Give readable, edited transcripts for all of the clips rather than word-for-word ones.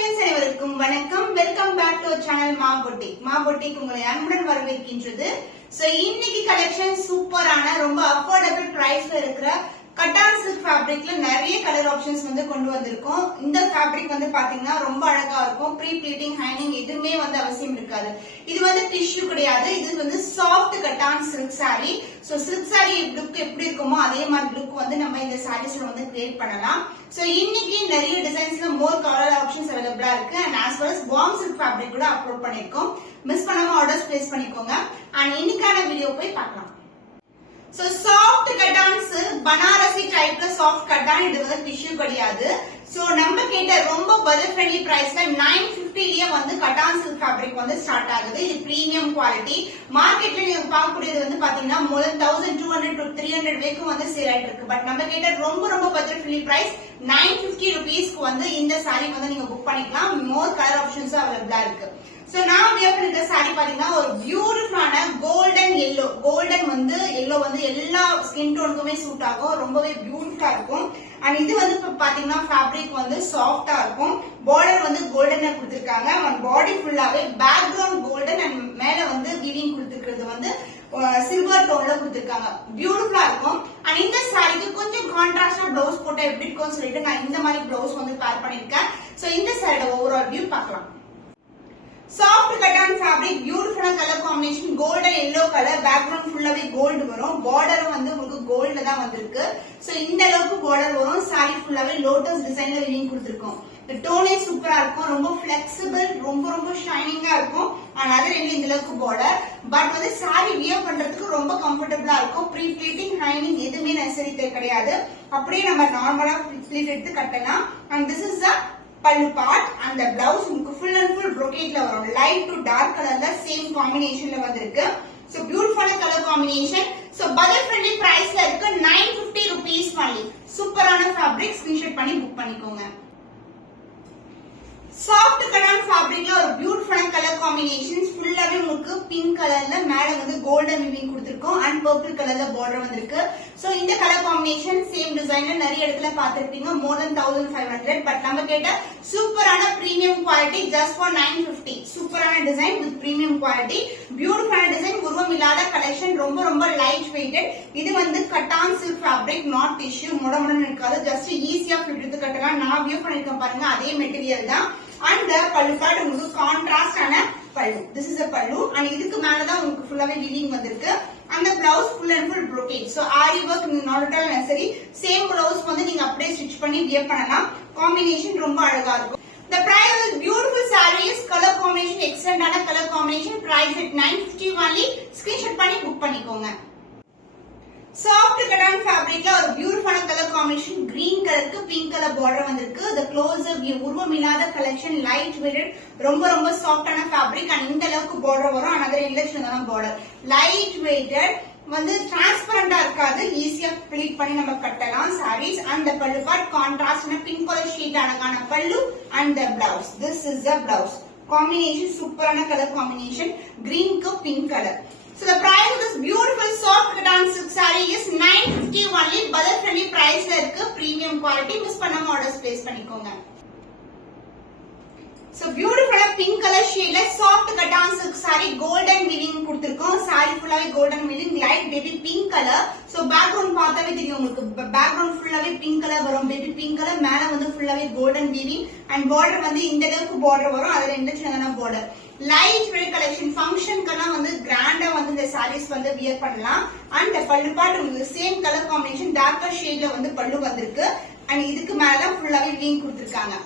Friends அனைவருக்கும் வணக்கம். Welcome back to channel மா பொட்டிக் உங்களை அன்புடன் வரவேற்கின்றது. சோ இன்னைக்கு கலெக்ஷன் சூப்பரான ரொம்ப அஃபோர்டபிள் பிரைஸ்ல இருக்கிற கட்டான் சில்க் ஃபேப்ரிக்ல நிறைய கலர் ஆப்ஷன்ஸ் வந்து கொண்டு வந்திருக்கோம். இந்த ஃபேப்ரிக் வந்து பாத்தீங்கன்னா ரொம்ப அழகா இருக்கும். ப்ரீ ப்ளீட்டிங் ஹைனிங் எதுவுமே வந்து அவசியம் இருக்காது. இது வந்து டிஷ்யூ கிடையாது, இது வந்து soft cotton silk sari. So silk sari look எப்படி இருக்குமோ அதே மாதிரி லுக் வந்து நம்ம இந்த சாரீஸ்ல வந்து கிரியேட் பண்ணலாம். சோ இன்னைக்கு நிறைய டிசைன்ஸ்ல மோர் கலர் ஆப்ஷன்ஸ் அவைலபிளா இருக்கு. And as well as warm silk fabric கூட அப்லோட் பண்ணிருக்கோம். மிஸ் பண்ணாம ஆர்டர்ஸ் பிளேஸ் பண்ணிக்கோங்க. அண்ட் இன்னைக்கான வீடியோ போய் பார்க்கலாம். So soft cotton silk Banarasi டைப்ல சாஃப்ட் கட்டான், இது வந்து டிஷ்யூ கிடையாது. சோ நம்ம கேட்ட ரொம்ப பட்ஜெட் ஃப்ரெண்ட்லி பிரைஸ்ல 950 லயே வந்து கட்டான் சில்க் ஃபேப்ரிக் வந்து ஸ்டார்ட் ஆகுது. இது பிரீமியம் குவாலிட்டி. மார்க்கெட்ல நீங்க பார்க்கக்கூடியது வந்து பாத்தீங்கன்னா more than 1200 to 300 வரைக்கும் வந்து சேல் ஆயிட்டு இருக்கு. பட் நம்ம கேட்ட ரொம்ப பட்ஜெட் ஃப்ரெண்ட்லி பிரைஸ் 950 ரூபீஸ்க்கு வந்து இந்த சாரி வந்து நீங்க புக் பண்ணிக்கலாம். மோர் கலர் ஆப்ஷன்ஸ் அவைலபிளா இருக்கு. சோ நான் வியர் பண்ணிருக்க சாரி பாத்தீங்கன்னா ஒரு பியூட்டிஃபுல்லான கோல்டன் எல்லோ. கோல்டன் வந்து எல்லோ வந்து எல்லா ஸ்கின் டோனுக்குமே சூட் ஆகும். ரொம்பவே பியூட்டிஃபுல்லா இருக்கும். அண்ட் இது வந்து பாத்தீங்கன்னா ஃபேப்ரிக் வந்து சாஃப்டா இருக்கும். பார்டர் வந்து கோல்டனா கொடுத்திருக்காங்க. அண்ட் பாடி ஃபுல்லாவே பேக்ரவுண்ட் கோல்டன் அண்ட் மேல வந்து வீவிங் கொடுத்திருக்கிறது வந்து சில்வர் டோன்ல கொடுத்திருக்காங்க. பியூட்டிஃபுல்லா இருக்கும். அண்ட் இந்த சாரிக்கு கொஞ்சம் கான்ட்ராஸ்டா பிளவுஸ் போட்டா எப்படி இருக்கும்னு சொல்லிட்டு நான் இந்த மாதிரி பிளவுஸ் வந்து பேர் பண்ணிருக்கேன். சோ இந்த சாரியோட ஓவரால் வியூ பார்க்கலாம். சாஃப்ட் கட்டான் ஃபேப்ரிக், பியூட்டிஃபுல்லான colour combination, golden yellow colour, background ஃபுல்லாவே கோல்டு வரும். பார்டரும் வந்து உங்களுக்கு கோல்ட்ல தான் வந்திருக்கு. சோ இந்த அளவுக்கு பார்டர் வரும். சாரி ஃபுல்லாவே லோட்டஸ் டிசைன்ல வீவிங் கொடுத்திருக்கோம். இந்த டோனே சூப்பரா இருக்கும். ரொம்ப பிளெக்சிபிள், ரொம்ப ஷைனிங்கா இருக்கும். ஆனா அது ரெண்டு இந்த அளவுக்கு பார்டர். பட் வந்து சாரி வியர் பண்றதுக்கு ரொம்ப கம்ஃபர்டபிளா இருக்கும். ப்ரீ ப்ளீட்டிங் ஹைனிங் எதுவுமே நெசசரி கிடையாது. அப்படியே நம்ம நார்மலா ப்ளீட் எடுத்து கட்டலாம். And this is the pallu part. அந்த பிளவுஸ் உங்களுக்கு ஃபுல் அண்ட் ஃபுல் brocade-ல வரும். லைட் டு டார்க் கலர்ல சேம் காம்பினேஷன்ல வந்திருக்கு. சோ பியூட்டிஃபுல்லான colour combination. So budget friendly பிரைஸ்ல இருக்கு. 950 ரூபீஸ் only. சூப்பரான ஃபேப்ரிக், ஸ்கிரீன்ஷாட் பண்ணி புக் பண்ணிக்கோங்க. சாஃப்ட் கட்டான் ஃபேப்ரிக்ல ஒரு பியூட்டிஃபுல்லான கலர் காம்பினேஷன்ஸ். ஃபுல்லாவே உங்களுக்கு பிங்க் கலர்ல மேல வந்து கோல்டன் வீவிங் கொடுத்திருக்கோம். அண்ட் பர்பிள் கலர்ல பார்டர் வந்திருக்கு. சோ இந்த கலர் காம்பினேஷன் சேம் டிசைன்ல நிறைய இடத்துல பார்த்திருப்பீங்க. more than 1500. பட் நம்ம கேட்ட சூப்பரான பிரீமியம் குவாலிட்டி ஜஸ்ட் ஃபார் 950. சூப்பரான டிசைன் வித் பிரீமியம் குவாலிட்டி. பியூட்டிஃபுல்லான டிசைன், உருவம் இல்லாத கலெக்ஷன், ரொம்ப லைட் வெயிட்டட். இது வந்து கட்டான் சில்க் ஃபேப்ரிக், நாட் டிஷ்யூ. முடமுடன் இருக்காது. ஜஸ்ட் ஈஸியா ஃபிட் எடுத்து கட்டலாம். நான் வியூ பண்ணிருக்கேன் பாருங்க, அதே மெட்டீரியல் தான். அந்த பல்லு பார்ட் உங்களுக்கு கான்ட்ராஸ்டான பல்லு. திஸ் இஸ் a பல்லு. அண்ட் இதுக்கு மேலதான் உங்களுக்கு ஃபுல்லாவே வீவிங் வந்திருக்கு. அந்த blouse full and full brocade. So aari work not at all necessary. Same blouse வந்து நீங்க அப்படியே ஸ்டிச் பண்ணி வியர் பண்ணலாம். காம்பினேஷன் ரொம்ப அழகா இருக்கும். The price is beautiful sarees, color combination excellent ஆன color combination. Price at 950 only. Screenshot பண்ணி புக் பண்ணிக்கோங்க. சாஃப்ட் கட்டான் ஃபேப்ரிக்ல ஒரு பியூட்டிஃபுல்லான கலர் காம்பினேஷன். கிரீன் கலருக்கு பிங்க் கலர் பார்டர் வந்திருக்கு. the closer view, உருவம் இல்லாத கலெக்ஷன், லைட் வெயிட்டட், ரொம்ப சாஃப்டான ஃபேப்ரிக். அண்ட் இந்த அளவுக்கு பார்டர் வரும். another எல்லோஷனான பார்டர், லைட் வெயிட்டட், வந்து டிரான்ஸ்பரண்டா இருக்காது. ஈஸியா ப்ளீட் பண்ணி நம்ம கட்டலாம் சாரீஸ். அந்த pallu part contrast pink colour sheet அழகான pallu. And the blouse, this is the blouse. Combination சூப்பரான கலர் காம்பினேஷன், கிரீன்க்கு pink colour. So the price of this beautiful soft cotton silk saree is 950 only. budget friendly price ல இருக்கு. premium quality. Miss பண்ணாம orders place பண்ணிக்கோங்க. So beautiful pink color shade ல soft cotton silk saree, golden weaving கொடுத்திருக்கோம். saree ஃபுல்லாவே golden weaving, light baby pink color. So background பார்த்தாவே தெரியும் உங்களுக்கு. background ஃபுல்லாவே pink color வரும். baby pink color மேல வந்து ஃபுல்லாவே golden weaving. and border வந்து இந்த அளவுக்கு border வரும். அதுல இந்த சின்னதான border. லைட் வெயிட் கலெக்ஷன், ஃபங்க்ஷனுக்கெல்லாம் வந்து கிராண்டா வந்து இந்த சாரீஸ் வந்து வியர் பண்ணலாம். அண்ட் பல்லு பார்ட் உங்களுக்கு சேம் கலர் காம்பினேஷன், டார்க்கர் ஷேட்ல வந்து பல்லு வந்திருக்கு. அண்ட் இதுக்கு மேலதான் ஃபுல்லாவே வீவிங் கொடுத்திருக்காங்க.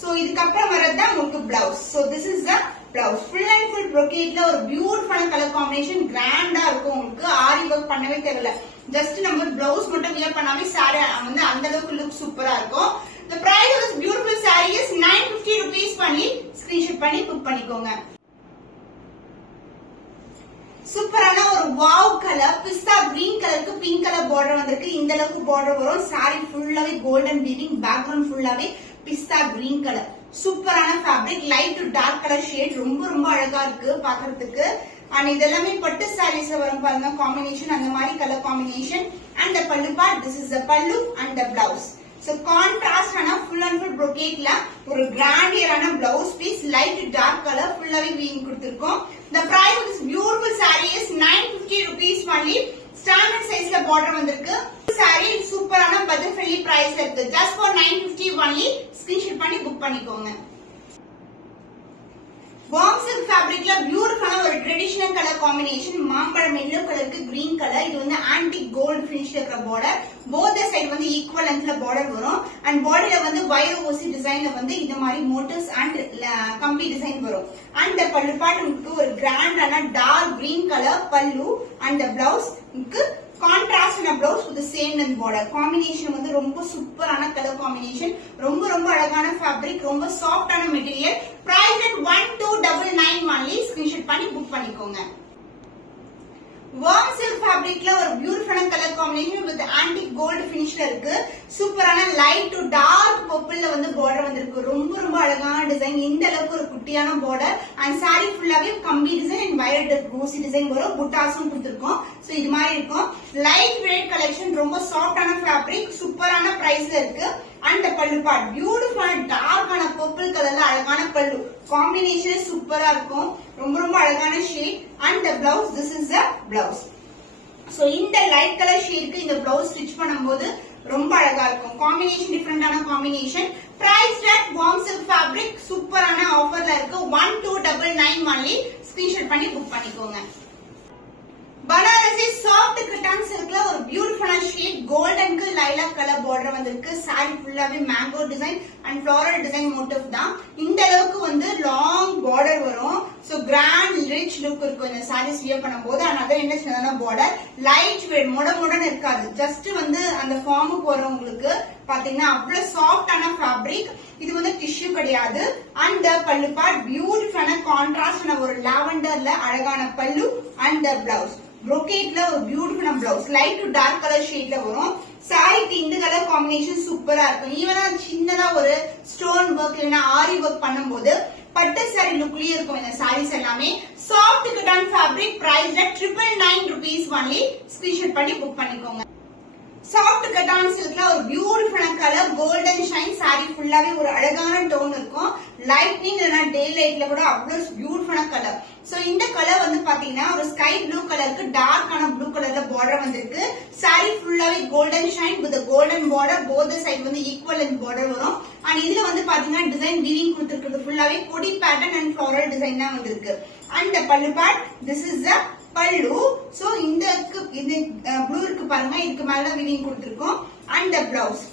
சோ இதுக்கப்புறம் வரதுதான் உங்களுக்கு blouse. So this is the blouse. Full and full brocade-ல ஒரு பியூட்டிஃபுல்லான கலர் காம்பினேஷன், கிராண்டா இருக்கும். உங்களுக்கு ஆரி ஒர்க் பண்ணவே தேவையில்ல. ஜஸ்ட் நம்ம பிளவுஸ் மட்டும் வியர் பண்ணாவே சாரி வந்து அந்த அளவுக்கு லுக் சூப்பரா இருக்கும். The price of this beautiful saree is 950 rupees only. Screenshot பண்ணி புக் பண்ணிக்கோங்க. சூப்பரான ஒரு வாவ் கலர், பிஸ்தா கிரீன் கலருக்கு பிங்க் கலர் பார்டர் வந்திருக்கு. இந்த அளவுக்கு பார்டர் வரும். சாரி ஃபுல்லாவே கோல்டன் வீவிங், பேக்ரவுண்ட் ஃபுல்லாவே பிஸ்தா கிரீன் கலர். சூப்பரான fabric, light to dark colour shade. ரொம்ப அழகா இருக்கு பாக்குறதுக்கு. அண்ட் இதெல்லாமே பட்டு சாரீஸ்ல வரும் பாருங்க காம்பினேஷன். அந்த மாதிரி colour combination. And the pallu part, this is the pallu and the blouse. So கான்ட்ராஸ்டான ஃபுல் அண்ட் ஃபுல் brocade ஒரு கிராண்டியரான blouse piece light dark colour ஃபுல்லாவே வீவிங் கொடுத்திருக்கோம். The price of this beautiful saree is 950 rupees only. Standard சைஸ்ல border வந்திருக்கு. saree சூப்பரான budget friendly பிரைஸ்ல இருக்கு. just for 950 only. ஸ்கிரீன்ஷாட் பண்ணி புக் பண்ணிக்கோங்க. warm silk fabricல பியூட்டிஃபுல்லான ஒரு ட்ரெடிஷனல் கலர் காம்பினேஷன் மாம்பழம் எல்லோ கலருக்கு கிரீன் கலர். இது வந்து ஆன்டிக் கோல்ட் ஃபினிஷ்ல இருக்கிற பார்டர். போத் சைடு வந்து ஈக்குவல் லென்த்ல பார்டர் வரும். அண்ட் பாடியில வந்து வைர ஊசி டிசைன்ல வந்து இந்த மாதிரி மோட்டிவ்ஸ் அண்ட் கம்பி டிசைன் வரும். அண்ட் பல்லு பார்ட் உங்களுக்கு ஒரு கிராண்டான dark green colour pallu. And blouse கான்ட்ராஸ்டான blouse with same length border. Combination வந்து ரொம்ப சூப்பரான கலர் காம்பினேஷன். ரொம்ப ரொம்ப அழகான ஃபேப்ரிக், ரொம்ப சாஃப்டான material. Price at 1299 only. Screenshot பண்ணி புக் பண்ணிக்கோங்க. warm silk fabricல ஒரு பியூட்டிஃபுல்லான colour combination with antique gold ஃபினிஷ்ல இருக்கு. சூப்பரான லைட் டு டார்க் பர்பிள்ல வந்து பார்டர் வந்திருக்கு. ரொம்ப ரொம்ப அழகான டிசைன். இந்த அளவுக்கு ஒரு குட்டியான பார்டர். அண்ட் saree ஃபுல்லாவே கம்பி டிசைன் அண்ட் வயலட் ஊசி டிசைன் வரும். புட்டாஸும் கொடுத்திருக்கோம். சோ இது மாதிரி இருக்கும். லைட் வெயிட் கலெக்ஷன், ரொம்ப சாஃப்டான ஃபேப்ரிக், சூப்பரான பிரைஸ்ல இருக்கு. அண்ட் பல்லு பார்ட் பியூட்டிஃபுல்லான டார்க்கான பர்பிள் கலர்ல அழகான பல்லு. காம்பினேஷன் சூப்பரா இருக்கும். ரொம்ப ரொம்ப அழகான shade. And blouse this is the blouse. So இந்த லைட் கலர் ஷேட்க்கு இந்த பிளவுஸ் ஸ்டிச் பண்ணும்போது ரொம்ப அழகா இருக்கும். காம்பினேஷன் டிஃபரெண்டான combination. Price at warm silk fabric சூப்பரான ஆஃபர்ல இருக்கு. 1299 only. ஸ்கிரீன்ஷாட் பண்ணி புக் பண்ணிக்கோங்க. பனாரசி சாஃப்ட் கிட்டான் சில்க்ல ஒரு பியூட்டிஃபுல்லான ஷேட் கோல்டனுக்கு லைலாக் கலர் பார்டர் வந்திருக்கு. saree ஃபுல்லாவே mango design and floral design motive தான். இந்த அளவுக்கு வந்து லாங் பார்டர் வரும். சோ கிராண்ட் ரிச் லுக் இருக்கும் இந்த sarees வியர் பண்ணும்போது. அண்ட் என்ன சின்னதான பார்டர், லைட் வெயிட், முடன் இருக்காது. ஜஸ்ட் வந்து அந்த ஃபார்முக்கு வரவங்களுக்கு பாத்தீங்கன்னா அவ்வளவு சாஃப்டான ஃபேப்ரிக். இது வந்து டிஷ்யூ கிடையாது. அண்ட் பல்லு பார்ட் பியூட்டிஃபுல்லான கான்ட்ராஸ்டான ஒரு லாவெண்டர்ல அழகான பல்லு. அண்ட் பிளவுஸ் brocade ஒரு பியூட்டிஃபுல்லான blouse light to dark colour ஷேட்ல வரும். சாரிக்கு இந்த கலர் காம்பினேஷன் சூப்பரா இருக்கும். ஈவனா சின்னதா ஒரு ஸ்டோன் ஒர்க் இல்லைன்னா ஆரி ஒர்க் பண்ணும்போது பட்டு சாரி லுக்லயே இருக்கும் இந்த சாரீஸ் எல்லாமே. Soft cotton fabric. Price at 999 rupees only. Screenshot பண்ணி புக் பண்ணிக்கோங்க. சாஃப்ட் கட்டான் சில்க்ல ஒரு பியூட்டிஃபுல்லான கலர் கோல்டன் ஷைன். saree ஃபுல்லாவே ஒரு அழகான டோன் இருக்கும். லைட்னிங் இல்லைன்னா டே லைட்ல கூட அவ்வளவு பியூட்டிஃபுல்லான கலர். சோ இந்த கலர் வந்து பாத்தீங்கன்னா ஒரு ஸ்கை ப்ளூ கலருக்கு டார்க்கான ப்ளூ கலர்ல பார்டர் வந்திருக்கு. saree ஃபுல்லாவே golden shine with golden border. Both side வந்து ஈக்குவல் லென்த் பார்டர் வரும். அண்ட் இதுல வந்து பாத்தீங்கன்னா டிசைன் வீவிங் கொடுத்திருக்கிறது ஃபுல்லாவே கொடி பேட்டர்ன் அண்ட் ஃப்ளோரல் டிசைன் தான் வந்திருக்கு. அண்ட் பல்லு பார்ட் திஸ் இஸ் த பல்லு. சோ இந்த ப்ளூ இருக்கு பாருங்க, இதுக்கு மேல வீவிங் கொடுத்திருக்கோம். அண்ட் பிளவுஸ்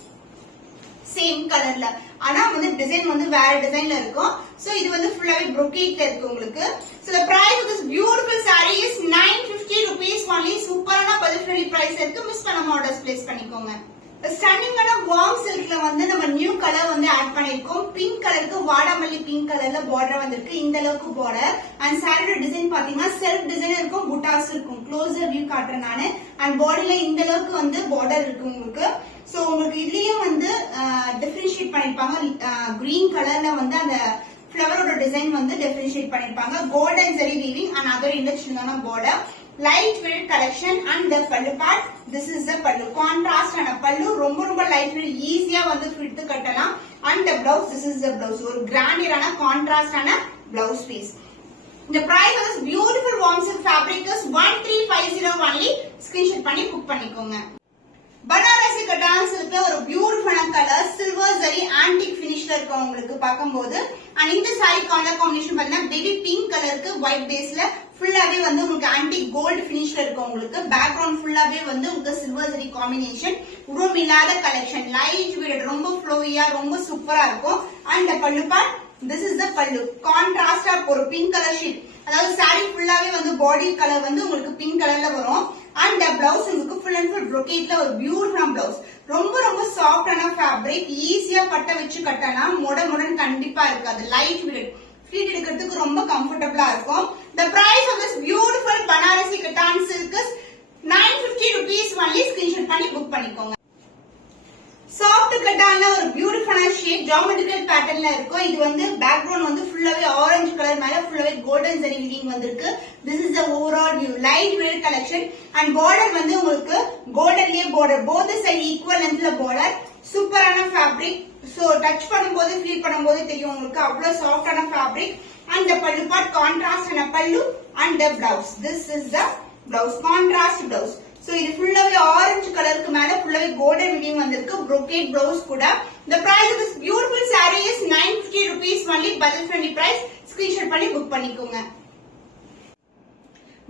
சேம் கலர்ல, ஆனா வந்து டிசைன் வந்து வேற டிசைன்ல இருக்கும். சோ இது வந்து ஃபுல்லாவே brocade இருக்கு உங்களுக்கு. So the price of this beautiful saree is 950 rupees only. சூப்பரான பட்ஜெட் ஃப்ரெண்ட்லி பிரைஸ் இருக்கு. மிஸ் பண்ணாம ஆர்டர்ஸ் பிளேஸ் பண்ணிக்கோங்க. ஸ்டன்னிங்கான வார்ம் சில்க்ல வந்து நம்ம நியூ கலர் வந்து ஆட் பண்ணிருக்கோம். பிங்க் கலருக்கு வாடாமல்லி பிங்க் கலர்ல பார்டர் வந்திருக்கு. இந்த அளவுக்கு பார்டர். அண்ட் சாரியோட டிசைன் பாத்தீங்கன்னா செல்ஃப் டிசைன் இருக்கும், புட்டாஸ் இருக்கும். க்ளோசர் வியூ காட்டுறேன் நானு. அண்ட் பாடியில இந்த அளவுக்கு வந்து பார்டர் இருக்கு உங்களுக்கு. சோ உங்களுக்கு இதுலயும் வந்து டிஃபரன்ஷியேட் பண்ணிருப்பாங்க. கிரீன் கலர்ல வந்து அந்த ஃபிளவரோட டிசைன் வந்து டிஃபரன்ஷியேட் பண்ணிருப்பாங்க. Golden zari weaving and other இண்டஸ்ட்ரியலான border. Light weight collection. And the pallu part this is the பல்லு. கான்ட்ராஸ்ட் ஆன பல்லு. ரொம்ப ரொம்ப லைட் வெயிட், ஈஸியா வந்து ஃபிட் கட்டலாம். And the blouse this is the blouse. ஒரு கிராண்டியரான கான்ட்ராஸ்ட் ஆன blouse piece. The price of this beautiful warm silk fabric is 1350 only. Screenshot பண்ணி புக் பண்ணிக்கோங்க. பனாரசி கட்டான் சில்க்ல ஒரு பியூட்டிஃபுல்லான கலர் சில்வர் ஜரி ஆன்டிக் ஃபினிஷ்ல இருக்கும் உங்களுக்கு பார்க்கும்போது. அண்ட் இந்த சாரி கலர் காம்பினேஷன் பாத்தீங்கன்னா பேபி பிங்க் கலருக்கு ஒயிட் பேஸ்ல ஃபுல்லாவே வந்து உங்களுக்கு ஆன்டிக் கோல்டு ஃபினிஷ்ல இருக்கும் உங்களுக்கு. பேக்ரவுண்ட் ஃபுல்லாவே வந்து உங்களுக்கு சில்வர் ஜரி காம்பினேஷன். உருவம் இல்லாத கலெக்ஷன். லைட் வெயிட், ரொம்ப ஃப்ளோயியா, ரொம்ப சூப்பரா இருக்கும். அண்ட் பல்லு பார்ட் திஸ் இஸ் த பல்லு. கான்ட்ராஸ்டா ஒரு பிங்க் கலர் ஷீட். அதாவது சாரி ஃபுல்லாவே வந்து பாடி கலர் வந்து உங்களுக்கு பிங்க் கலர்ல வரும். அண்ட் பிளவுஸ் உங்களுக்கு ஃபுல் அண்ட் ஃபுல் brocade ஒரு பியூட்டிஃபுல் பிளவுஸ். ரொம்ப ரொம்ப சாஃப்டான ஃபேப்ரிக். ஈஸியா பட்ட வச்சு கட்டலாம். முடன் கண்டிப்பா இருக்காது. லைட் வெயிட், ஃபீட் எடுக்கிறதுக்கு ரொம்ப கம்ஃபர்டபுளா இருக்கும். The price of this beautiful Banarasi Kattan silk is 950 rupees only. Screenshot பண்ணி புக் பண்ணிக்கோங்க. சாஃப்ட் கட்டான்ல ஒரு பியூட்டிஃபுல்லான ஷேட் ஜியோமெட்ரிக்கல் பேட்டர்ன்ல இருக்கும். இது வந்து பேக்ரவுண்ட் வந்து ஃபுல்லாவே ஆரஞ்சு கலர், மேல ஃபுல்லாவே கோல்டன் ஜரி வீவிங் வந்திருக்கு. This is the overall view. Light weight collection. And border வந்து உங்களுக்கு கோல்டன்லயே பார்டர். போத் சைடு ஈக்குவல் லென்த்ல பார்டர். சூப்பரான ஃபேப்ரிக். சோ டச் பண்ணும்போது ஃபீல் பண்ணும்போது தெரியும் உங்களுக்கு அவ்வளவு சாஃப்டான fabric. And the pallu part contrast and pallu and the blouse. This is the blouse, contrast blouse. So இது ஃபுல்லாவே ஆரஞ்சு கலருக்கு மேல ஃபுல்லாவே கோல்டன் வீவிங் வந்திருக்கு. brocade blouse கூட. The price of this beautiful saree is 950 rupees only. budget friendly price. screenshot பண்ணி book பண்ணிக்கோங்க.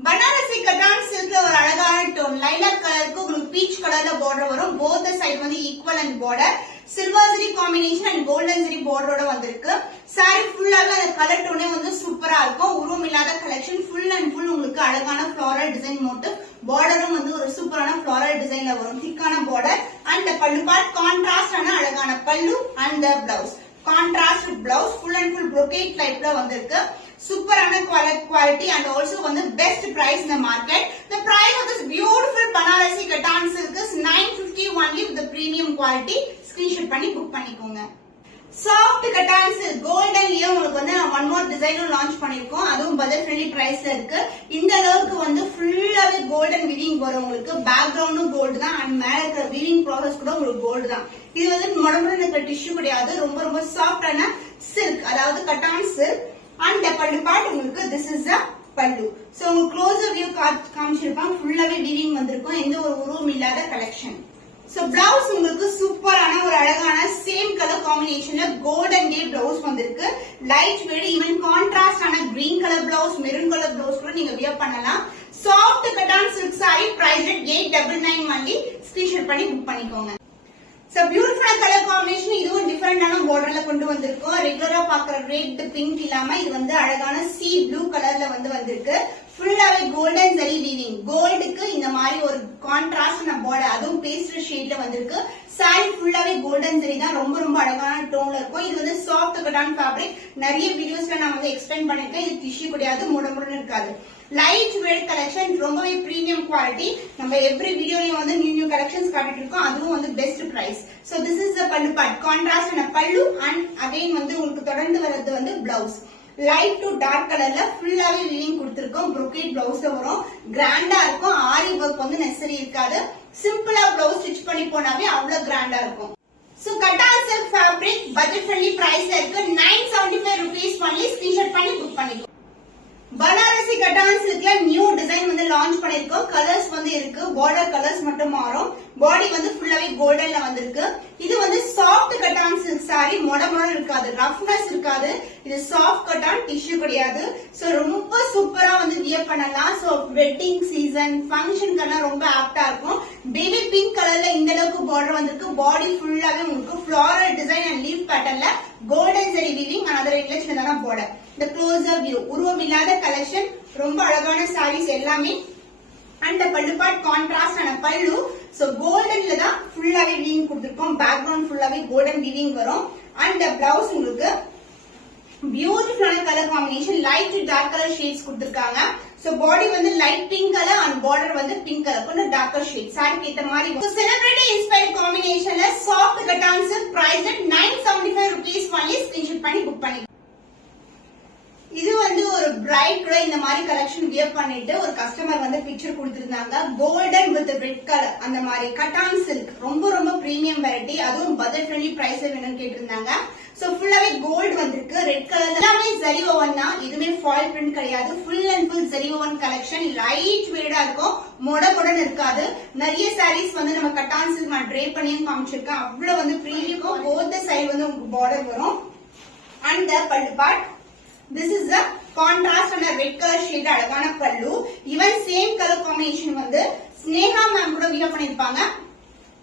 Banarasi cotton சில்க்ல ஒரு அழகான டோன் லைலாக் கலருக்கு உங்களுக்கு பீச் கலர்ல border வரும். both the side வந்து equal and border. Silver zari combination and golden zari பார்டரோட வந்திருக்கு. சாரி ஃபுல்லாவே அந்த கலர் டோனே வந்து சூப்பரா இருக்கும். உருவம் இல்லாத கலெக்ஷன். ஃபுல் அண்ட் ஃபுல் உங்களுக்கு அழகான ஃப்ளாரல் டிசைன் மோட்டிவ். பார்டரும் வந்து ஒரு சூப்பரான ஃப்ளாரல் டிசைன்ல வரும். திக்கான பார்டர் அண்ட் பல்லு பார்ட் கான்ட்ராஸ்ட் ஆன அழகான pallu and blouse. Contrast blouse full and full brocade டைப்ல வந்திருக்கு. சூப்பரான குவாலிட்டி and also வந்து best price in the market. The price of this beautiful Banarasi Kattan silk is 950 only with the premium quality. screenshot பண்ணி book பண்ணிக்கோங்க. Soft cotton silk கோல்டன்லயே உங்களுக்கு வந்து one more டிசைனும் launch பண்ணிருக்கோம். அதுவும் பட்ஜெட் ஃப்ரெண்ட்லி பிரைஸ்ல இருக்கு. இந்த அளவுக்கு வந்து ஃபுல்லாவே கோல்டன் வீவிங் வரும். உங்களுக்கு பேக்ரவுண்டும் கோல்டு தான் அண்ட் மேல இருக்கிற வீவிங் ப்ராசஸ் கூட உங்களுக்கு கோல்டு தான். இது வந்து மொடமுடன் இருக்கிற டிஷ்யூ கிடையாது. ரொம்ப ரொம்ப சாஃப்டான சில்க், அதாவது கட்டான் சில்க். அண்ட் பல்லு பார்ட் உங்களுக்கு this is the பல்லு. சோ உங்களுக்கு க்ளோஸர் வியூ காமிச்சிருப்பாங்க. ஃபுல்லாவே வீவிங் வந்திருக்கும். எந்த ஒரு உருவம் இல்லாத கலெக்ஷன். சோ பிளவுஸ் உங்களுக்கு சூப்பரான ஒரு அழகான சேம் கலர் காம்பினேஷன்ல கோல்டன் டே பிளவுஸ் வந்திருக்கு. லைட் வெயிட் ஈவன் கான்ட்ராஸ்ட் ஆன green colour blouse, maroon colour blouse கூட நீங்க வியர் பண்ணலாம். Soft cotton silk sari price at 899 only. Screenshot பண்ணி புக் பண்ணிக்கோங்க. சோ பியூட்டிஃபுல்லான கலர் காம்பினேஷன். இதுவும் டிஃபரெண்டான பார்டர்ல கொண்டு வந்திருக்கோம். ரெகுலரா பாக்குற ரெட் பிங்க் இல்லாம இது வந்து அழகான சீ ப்ளூ கலர்ல வந்திருக்கு. ஃபுல்லாவே கோல்டன் ஜரி வீவிங். கோல்டுக்கு இந்த மாதிரி ஒரு கான்ட்ராஸ்ட் பார்டர், அதுவும் பேஸ்டல் ஷேட்ல வந்திருக்கு. சாரி ஃபுல்லாவே கோல்டன் ஜரி தான். ரொம்ப ரொம்ப அழகான டோன்ல இருக்கும். இது வந்து சாஃப்ட் கட்டான் ஃபேப்ரிக். நிறைய வீடியோஸ்ல நான் வந்து எக்ஸ்பிளைன் பண்ணிருக்கேன். இது டிஷ்யூ கிடையாது, முடமுடன் இருக்காது. லைட் வெயிட் கலெக்ஷன், ரொம்பவே பிரீமியம் குவாலிட்டி. நம்ம எவ்ரி வீடியோலயும் வந்து நியூ கலெக்ஷன்ஸ் காட்டிட்டு இருக்கோம். அதுவும் வந்து best price. So this is the pallu part, contrast ஆன பல்லு அண்ட் அகைன் வந்து உங்களுக்கு தொடர்ந்து வர்றது வந்து பிளவுஸ். லைட் டு டார்க் கலர்ல ஃபுல்லாவே வீவிங் கொடுத்திருக்கோம். brocade பிளவுஸ் வரும். கிராண்டா இருக்கும். ஆரி ஒர்க் வந்து நெசசரி இருக்காது. சிம்பிளா பிளவுஸ் ஸ்டிச் பண்ணி போனாவே அவ்வளவு கிராண்டா இருக்கும். So cotton silk fabric budget friendly பிரைஸ்ல இருக்கு. 975 rupees only. ஸ்கிரீன்ஷாட் பண்ணி புக் பண்ணிக்கோங்க. பனாரசி கட்டான் சில்க்ல நியூ டிசைன் வந்து லான்ச் பண்ணிருக்கோம். கலர்ஸ் வந்து இருக்கு. பார்டர் கலர்ஸ் மட்டும் மாறும். பாடி வந்து ஃபுல்லாவே கோல்டன்ல வந்திருக்கு. இது வந்து சாஃப்ட் கட்டான் சில்க் சாரி. மொடமுடன் இருக்காது, ரஃப்னஸ் இருக்காது. இது சாஃப்ட் கட்டான், டிஷ்யூ கிடையாது. சோ ரொம்ப சூப்பரா வந்து வியர் பண்ணலாம். சோ வெட்டிங் சீசன் ஃபங்க்ஷனுக்கெல்லாம் ரொம்ப ஆப்டா இருக்கும். பேபி பிங்க் கலர்ல இந்த அளவுக்கு பார்டர் வந்திருக்கு. பாடி ஃபுல்லாவே உங்களுக்கு ஃபிளாரல் டிசைன் அண்ட் லீஃப் பேட்டர்ன்ல கோல்டன் ஜரி வீவிங். another இங்கிலீஷ்ல தான் பார்டர். இந்த க்ளோஸர் வியூ, உருவம் இல்லாத கலெக்ஷன். ரொம்ப அழகான சாரீஸ் எல்லாமே. அண்ட் பல்லு பார்ட் கான்ட்ராஸ்ட் ஆன பல்லு. சோ கோல்டன்ல தான் ஃபுல்லாவே வீவிங் கொடுத்திருக்கோம். பேக்ரவுண்ட் ஃபுல்லாவே கோல்டன் வீவிங் வரும். அண்ட் பிளவுஸ் உங்களுக்கு பியூட்டிஃபுல்லான colour combination. Light to dark colour shades கொடுத்திருக்காங்க. சோ பாடி வந்து light pink colour and border வந்து பிங்க் கலர் கொஞ்சம் டார்க்கர் ஷேட். சாரிக்கு ஏத்த மாதிரி. சோ செலிபிரிட்டி இன்ஸ்பயர்ட் காம்பினேஷன்ல soft cotton silk price at 975 rupees only. Screenshot பண்ணி புக் பண்ணி. இது வந்து ஒரு பிரைட் கூட இந்த மாதிரி கலெக்ஷன் வியர் பண்ணிட்டு ஒரு கஸ்டமர் வந்து பிக்சர் கொடுத்திருந்தாங்க. கோல்டன் வித் ரெட் கலர் அந்த மாதிரி கட்டான் சில்க். ரொம்ப ரொம்ப பிரீமியம் வெரைட்டி. அதுவும் பட்ஜெட் ஃப்ரெண்ட்லி பிரைஸ் வேணும்னு கேட்டிருந்தாங்க. சோ ஃபுல்லாவே கோல்டு வந்திருக்கு. ரெட் கலர் எல்லாமே ஜரி ஓவன் தான். இதுமே ஃபாயில் பிரிண்ட் கிடையாது. Full and full zari woven collection. Light வெயிட்டா இருக்கும். மொடமுடன் இருக்காது. நிறைய சாரீஸ் வந்து நம்ம கட்டான் சில்க் நான் ட்ரே பண்ணியும் காமிச்சிருக்கேன். அவ்வளவு வந்து பிரீமியம். போத் சைடு வந்து உங்களுக்கு பார்டர் வரும். And the pallu part. This is the contrast and a red color shade அழகான பல்லு. Even same color combination வந்து ஸ்னேகா மேம் கூட வியர் பண்ணிருப்பாங்க.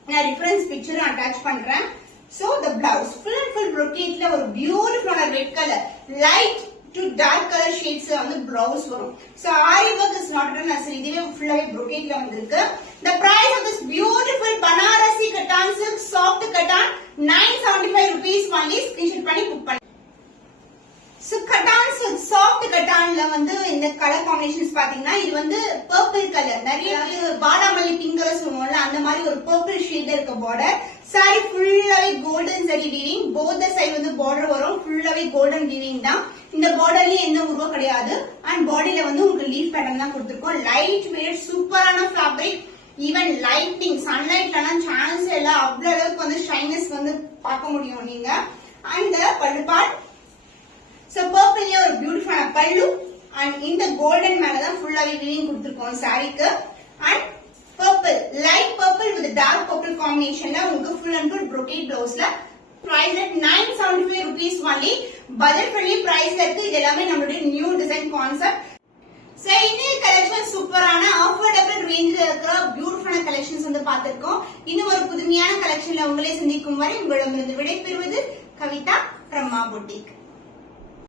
நான் ரெஃபரன்ஸ் பிக்சர் அட்டாச் பண்றேன். So the blouse full and full brocade ல ஒரு beautiful red color, light to dark color shades வந்து blouse வரும். So ari work is not necessary. இதுவே ஃபுல்லாவே brocade ல வந்திருக்கு. The price of this beautiful Banarasi Kattan silk soft kattan 975 rupees only. Screenshot பண்ணி book பண்ணி. சோ கட்டான் சில்க் சாஃப்ட் கட்டான்ல வந்து இந்த கலர் காம்பினேஷன்ஸ் பாத்தீங்கன்னா இது வந்து பர்பிள் கலர். நிறைய பாதாமல்லி பிங்க் கலர் சொல்லுவோம்ல, அந்த மாதிரி ஒரு பர்பிள் ஷேட்ல இருக்க பார்டர். சாரி ஃபுல்லாவே golden zari weaving. Both side வந்து பார்டர் வரும். ஃபுல்லாவே கோல்டன் வீவிங் தான். இந்த பார்டர்லயே எந்த உருவம் கிடையாது. அண்ட் பாடியில வந்து உங்களுக்கு லீஃப் பேட்டர்ன் தான் கொடுத்திருக்கோம். லைட் வெயிட் சூப்பரான ஃபேப்ரிக். ஈவன் லைட்டிங் சன்லைட்லாம் சான்ஸ் எல்லாம் அவ்வளவு அளவுக்கு வந்து ஷைனஸ் வந்து பார்க்க முடியும் நீங்க. அண்ட் பல்லு பார்ட் சோ பர்பிள்லயே ஒரு பியூட்டிஃபுல்லான பல்லு அண்ட் இந்த கோல்டன் மேலதான் ஃபுல்லாவே வீவிங் கொடுத்திருக்கோம் சாரிக்கு. And purple light purple with dark purple காம்பினேஷன்ல உங்களுக்கு ஃபுல் அண்ட் ஃபுல் brocade பிளவுஸ்ல price at 975 rupees only. budget friendly price இருக்கு. இது எல்லாமே நம்மளுடைய நியூ டிசைன் கான்செப்ட். சோ இன்னைக்கு கலெக்ஷன் சூப்பரான அஃபோர்டபிள் ரேஞ்சில இருக்கிற பியூட்டிஃபுல்லான கலெக்ஷன்ஸ் வந்து பார்த்திருக்கோம். இன்னும் ஒரு புதுமையான கலெக்ஷன்ல உங்களை சந்திக்கும் வரை உங்களிடமிருந்து விடைபெறுவது கவிதா from Ma Boutique.